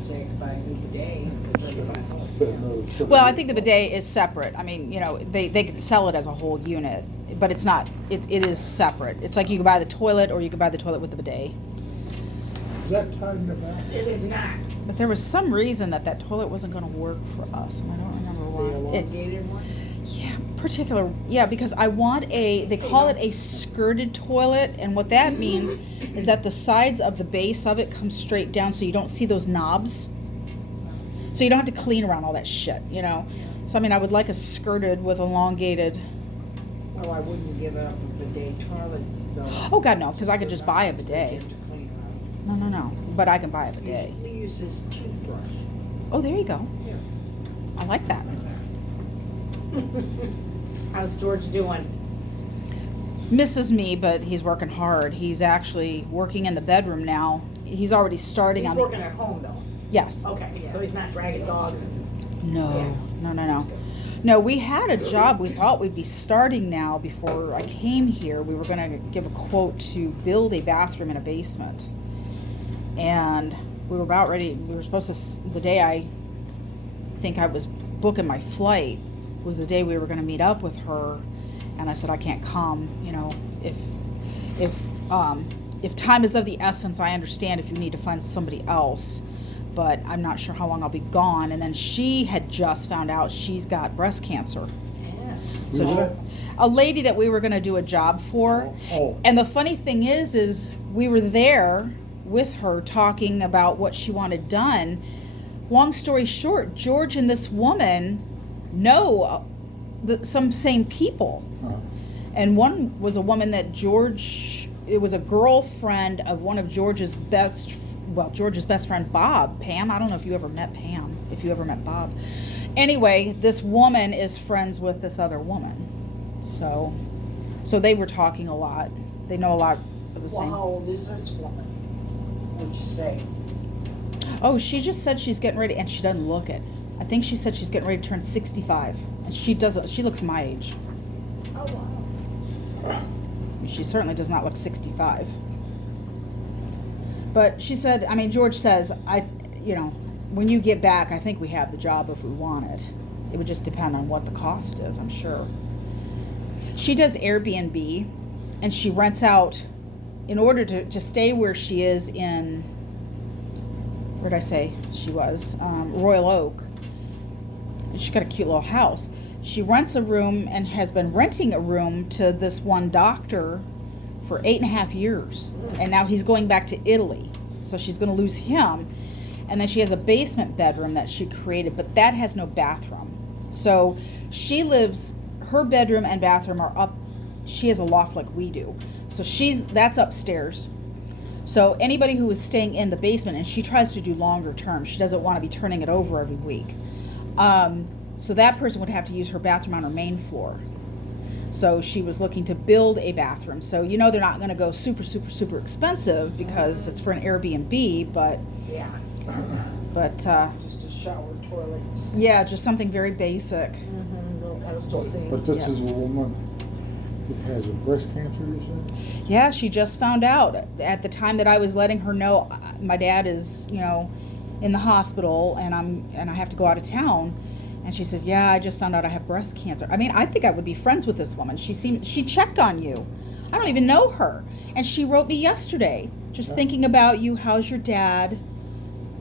say buy a new bidet for $35. Well, I think the bidet is separate. I mean, you know, they could sell it as a whole unit, but it's not. It is separate. It's like you can buy the toilet, or you can buy the toilet with the bidet. Is that tightened about? It is not. But there was some reason that toilet wasn't going to work for us, and I don't remember The why. elongated one? Yeah, because I want they call it a skirted toilet, and what that means is that the sides of the base of it come straight down, so you don't see those knobs. So you don't have to clean around all that shit, you know. So I mean, I would like a skirted with elongated. Oh, I wouldn't give up a bidet toilet though. Oh God, no, because I could just buy a Because bidet. you have to clean it out. No, but I can buy a bidet. He uses toothbrush. Oh, there you go. Yeah. I like that. How's George doing? Misses me, but he's working hard. He's actually working in the bedroom now. He's already starting He's on working at home though. Yes. Okay, so he's not dragging dogs. No, Yeah. no. That's good. No, we had a job we thought we'd be starting now before I came here. We were going to give a quote to build a bathroom in a basement. And we were about ready. We were supposed to, the day I think I was booking my flight was the day we were going to meet up with her. And I said, I can't come. You know, if time is of the essence, I understand if you need to find somebody else. But I'm not sure how long I'll be gone. And then she had just found out she's got breast cancer. Yeah. So Who's that? a lady that we were going to do a job for. Oh. And the funny thing is we were there with her talking about what she wanted done. Long story short, George and this woman know some same people. Uh-huh. And one was a woman that it was a girlfriend of one of George's best friend, Bob. Pam, I don't know if you ever met Pam, if you ever met Bob. Anyway, this woman is friends with this other woman. So they were talking a lot. They know a lot of the Well, same. how old is this woman? Would you say? Oh, she just said she's getting ready, and she doesn't look it. I think she said she's getting ready to turn 65. And she looks my age. Oh, wow. She certainly does not look 65. But she said, I mean, George says, when you get back, I think we have the job if we want it. It would just depend on what the cost is, I'm sure. She does Airbnb, and she rents out, in order to stay where she is in, where did I say she was? Royal Oak. She's got a cute little house. She rents a room and has been renting a room to this one doctor for 8.5 years. And now he's going back to Italy. So she's going to lose him. And then she has a basement bedroom that she created, but that has no bathroom. So her bedroom and bathroom are up. She has a loft like we do. So that's upstairs. So anybody who is staying in the basement, and she tries to do longer term, she doesn't want to be turning it over every week. So that person would have to use her bathroom on her main floor. So she was looking to build a bathroom. So they're not going to go super, super, super expensive because it's for an Airbnb, but Yeah. Just a shower, toilets. yeah, just something very basic. Little pedestal sink. But this Yeah. is a woman that has a breast cancer, you said? Yeah, she just found out at the time that I was letting her know my dad is, in the hospital and I have to go out of town. And she says, yeah, I just found out I have breast cancer. I mean, I think I would be friends with this woman. She checked on you. I don't even know her. And she wrote me yesterday, just thinking about you. How's your dad?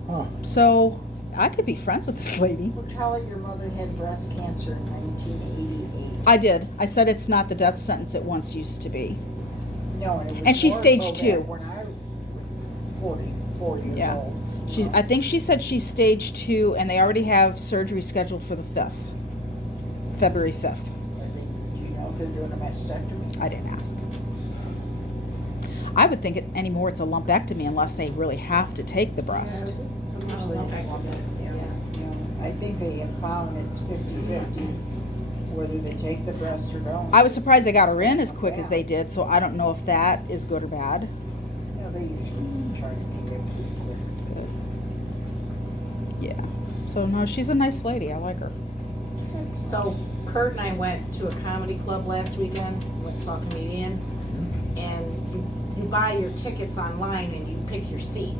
Huh. So I could be friends with this lady. Well, tell her your mother had breast cancer in 1988. I did. I said it's not the death sentence it once used to be. No, it was And she's more stage so 2. bad when I was 44 years Yeah. old. I think she said she's stage 2, and they already have surgery scheduled for the 5th, February 5th. Do you know if they're doing a mastectomy? I didn't ask. I would think anymore it's a lumpectomy unless they really have to take the breast. Usually it's one of- yeah. I think they have found it's 50-50 whether they take the breast or don't. I was surprised they got her in as quick as they did, so I don't know if that is good or bad. Yeah, they usually try to do it pretty quick. Yeah. So no, she's a nice lady. I like her. So Kurt and I went to a comedy club last weekend, went and saw a comedian, and you buy your tickets online and you pick your seat.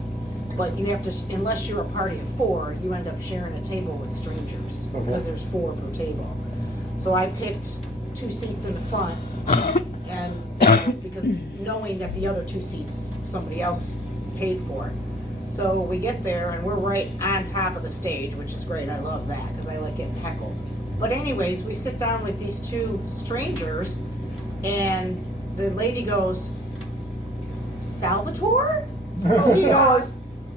but you have to, unless you're a party of 4, you end up sharing a table with strangers, Okay. because there's 4 per table. So I picked 2 seats in the front, and, because knowing that the other 2 seats, somebody else paid for. So we get there, and we're right on top of the stage, which is great, I love that, because I like getting heckled. But anyways, we sit down with these 2 strangers, and the lady goes, Salvatore? He goes,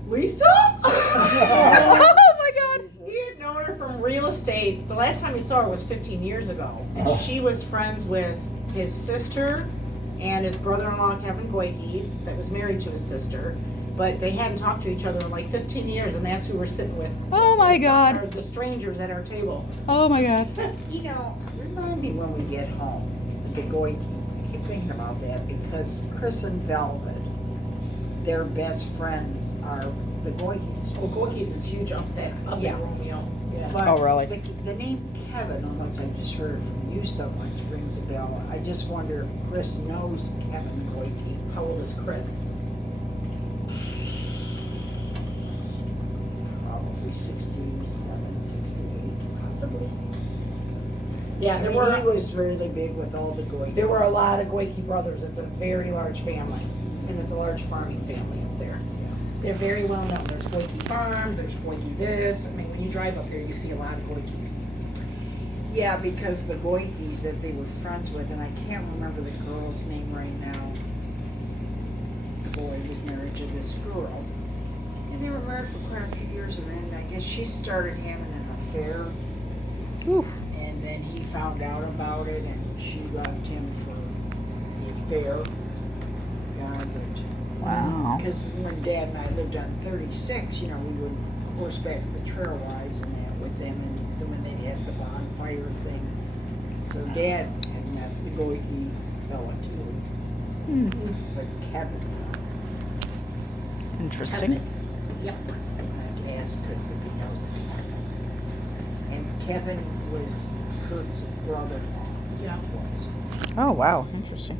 Lisa? Oh my God. He had known her from real estate. The last time he saw her was 15 years ago. And she was friends with his sister and his brother-in-law, Kevin Goike, that was married to his sister. But they hadn't talked to each other in like 15 years, and that's who we're sitting with. Oh my Are God. the strangers at our table. Oh my God. You know, remind me when we get home, the Goike, I keep thinking about that, because Chris and Velvet, their best friends are the Goikes. Oh, Goike's is huge up there, Yeah. Romeo. Yeah. But Oh, really? The name Kevin, unless I just heard it from you so much, rings a bell. I just wonder if Chris knows Kevin Goike. How old is Chris? Probably 67, 68. Possibly. Yeah, I there mean, were. he was really big with all the Goikes. There were a lot of Goike brothers. It's a very large family, and it's a large farming family up there. They're very well known. There's Goike farms, there's Goike this. I mean, when you drive up there, you see a lot of Goike. Yeah, because the Goikes that they were friends with, and I can't remember the girl's name right now. The boy was married to this girl. And they were married for quite a few years, and then I guess she started having an affair. Oof. And then he found out about it, and she left him for the affair. Garbage. Wow. Because when Dad and I lived on 36, you know, we would horseback the trailwise and that with them, and then when they'd have the bonfire thing. So Dad had met the Goike fella too, Hmm. but Kevin. Interesting. Yep. I had to ask Chris if he knows it. And Kevin was Kurt's brother-in-law. Yeah. Was. Oh, wow. Interesting.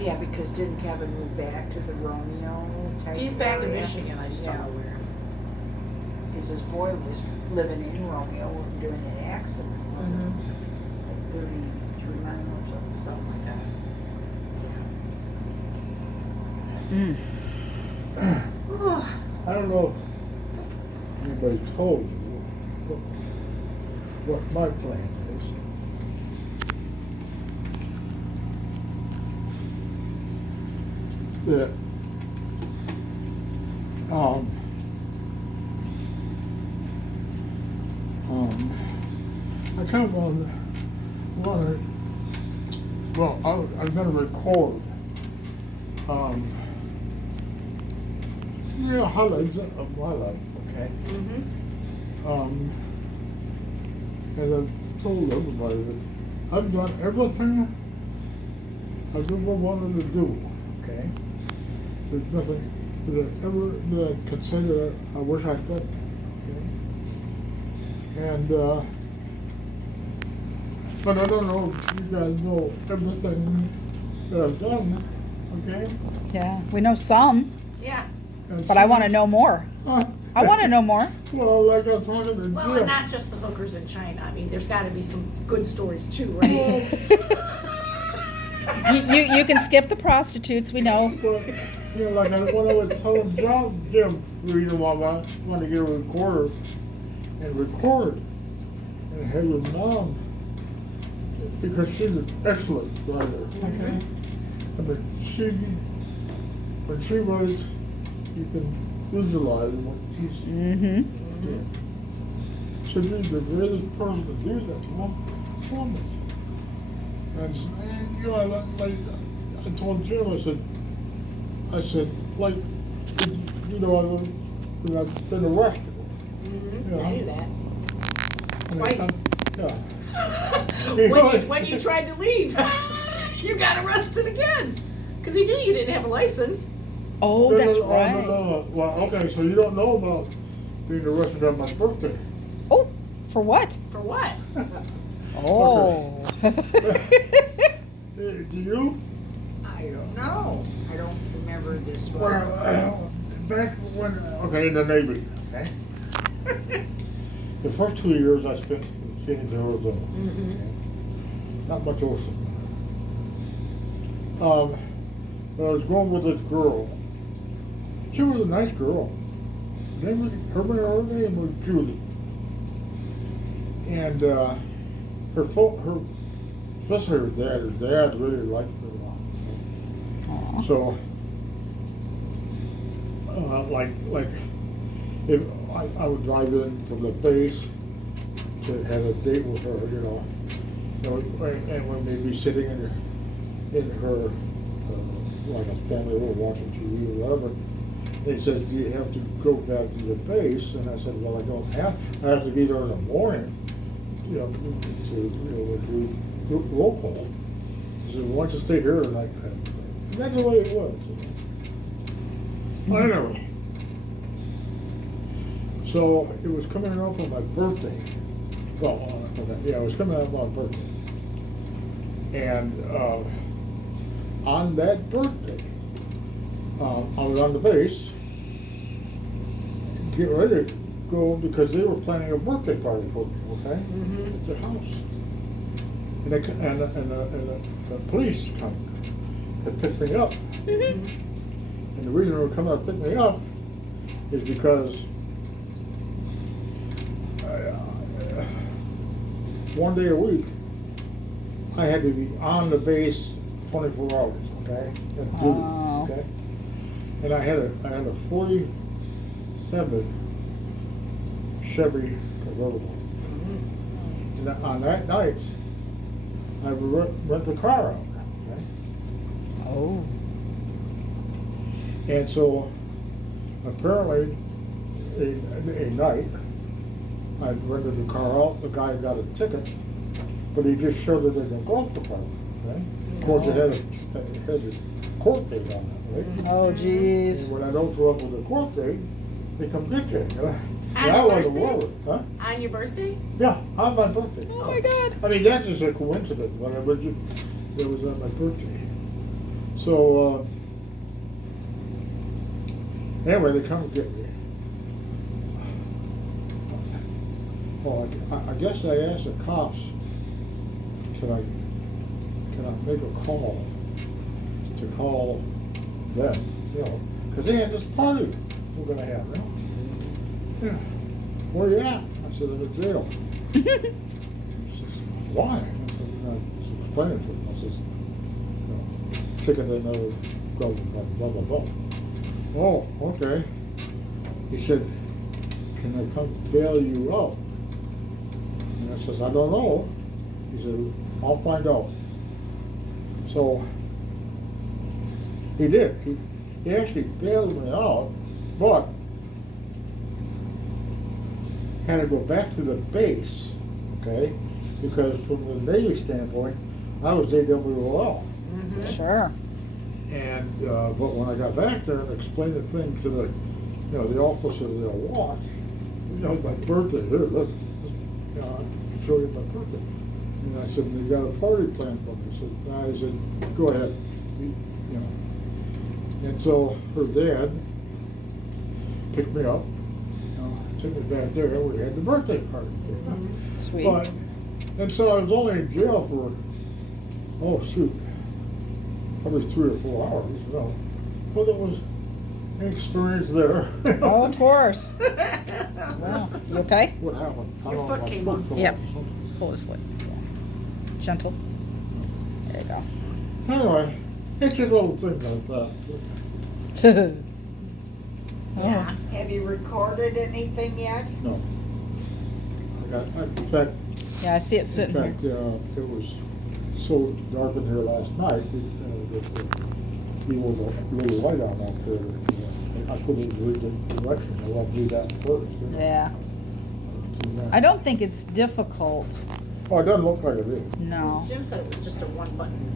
Yeah, because didn't Kevin move back to the Romeo type He's back in area? Michigan, I just don't Yeah. know where. Because his boy was living in Romeo during the accident, wasn't it? Like 33 miles or something like that. Mm. I don't know if anybody told you what my plan is. That, I kind of want to, well, I'm going to record, highlights of my life, okay? And I've told everybody that I've done everything I've ever wanted to do, okay? There's nothing that I consider I wish I'd done, okay? And, but I don't know if you guys know everything that I've done, okay? Yeah. We know some, Yeah. And but I want to know more. I want to know more. Well, like I was talking to Well, Jim. and not just the hookers in China. I mean, there's got to be some good stories too, right? You can skip the prostitutes. We know. Well, you know, like when I was telling Jim, the reason why I want to get a recorder and record and have his mom, because she's an excellent writer. Okay. I mean, when she writes, you can visualize what she's Mm-hmm. doing. She'd be the greatest person to do that, woman. And you know, like I told Jim, I said, like, you know, I've been arrested. Mm-hmm. I knew that. And Twice. Yeah. When you tried to leave, you got arrested again. Because he knew you didn't have a license. Oh, that's right. No. Well, okay, so you don't know about being arrested on my birthday. Oh, for what? For what? Oh. Do you? I don't know. I don't remember this one. Well, back when, okay, in the Navy, okay? The first 2 years I spent in Phoenix, Arizona. Mhm. Okay? Not much ocean. I was going with this girl. She was a nice girl. Her name was Judy. And especially her dad really liked her a lot. Aw. So, like, if I would drive in from the base to have a date with her, you know, and when we'd be sitting in her, like a family room watching TV or whatever, they said, do you have to go back to the base? And I said, well, I don't have, I have to be there in the morning, you know, to do roll call. He said, why don't you stay here? And that's the way it was. You know? Anyway, so it was coming up on my birthday. Well, yeah, it was coming up on my birthday. And on that birthday, I was on the base, getting ready to go because they were planning a birthday party for me, okay? Mhm. At their house. And the police come to pick me up. And the reason they were coming up to pick me up is because one day a week, I had to be on the base 24 hours, okay? At duty, Oh. okay? And I had a 47 Chevy convertible. And on that night, I would rent the car out, okay? Oh. And so, apparently, a night, I rented the car out, the guy got a ticket, but he just showed it in the golf department, right? Of course, it had a court date on it, right? Oh, jeez. And when I don't show up with a court date, they come get you, you know? On And I your wasn't birthday? worried, huh? On your birthday? Yeah, on my birthday. Oh my God. I mean, that's just a coincidence, but it was on my birthday. So, anyway, they come and get me. Well, I guess I asked the cops, can I make a call to call them, you know, because they had this party we're gonna have, you know? Yeah. Where you at? I said, I'm in jail. He says, why? I said, I explained it to him. I says, you know, ticket they never go, blah, blah, blah. Oh, okay. He said, can I come bail you out? And I says, I don't know. He said, I'll find out. So he did. He actually bailed me out, but had to go back to the base, okay? Because from the Navy standpoint, I was AWOL. Mhm. Sure. And, but when I got back there and explained the thing to the, you know, the officer of the watch, you know, my birthday, here, look, you know, I'll show you my birthday. And I said, you got a party planned for me? I said, go ahead, you know. And so her dad picked me up, you know, took me back there, and we had the birthday party. Sweet. But, and so I was only in jail for, oh shoot, probably 3 or 4 hours, you know. But it was an experience there. Oh, of course. Wow. You okay? What happened? I Your don't know, foot my came foot off. fell Yep. off. Pull this lid. Gentle. There you go. Anyway, it's a little thing like that. Yeah. Have you recorded anything yet? No. In fact, Yeah, I see it in sitting here. fact, it was so dark in here last night, that there was a little light on out there. That, I couldn't even read the directions. I want to do that first. You know. Yeah. Yeah. I don't think it's difficult. Oh, it doesn't look like it is. No. Jim said it was just a one button.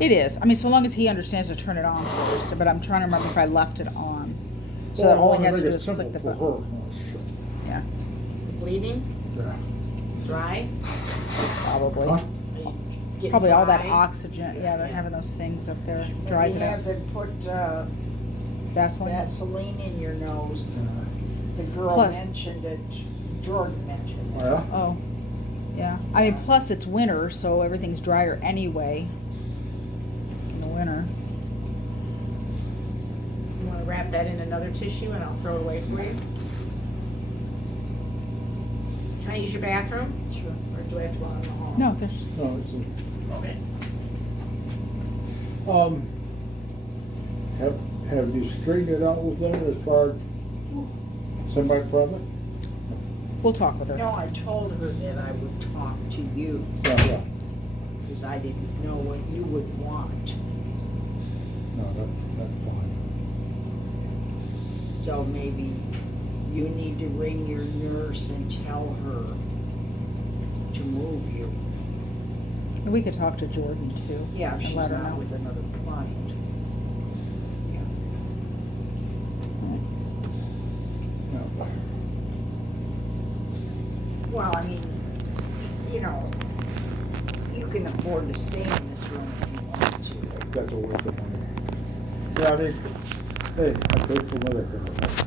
It is. I mean, so long as he understands to turn it on first. But I'm trying to remember if I left it on. So that all he has to do is click the button. button. Yeah, Bleeding, Yeah. dry. probably. Huh? Are you getting Probably all that dry? oxygen. Yeah, they're having those things up there. Dries it Maybe out. have them put Vaseline? Vaseline in your nose. The girl Plus- mentioned it, Jordan mentioned it. Well, Oh, yeah. I mean, plus it's winter, so everything's drier anyway in the winter. You wanna wrap that in another tissue and I'll throw it away for you? Can I use your bathroom? Sure. Or do I have to go out in the hall? No, there's, no, it's Okay. have you straightened it out with them as far as semi-private? we'll talk with her. No, I told her that I would talk to you, Yeah, because I didn't know what you would want. no, that's fine. So maybe you need to ring your nurse and tell her to move you. And we could talk to Jordan too. Yeah, if and she's let her not know. with another client. Yeah. Well, I mean, you know, you can afford to stay in this room if you want to. That's a waste of money. Yeah, I mean, hey, I paid for medical.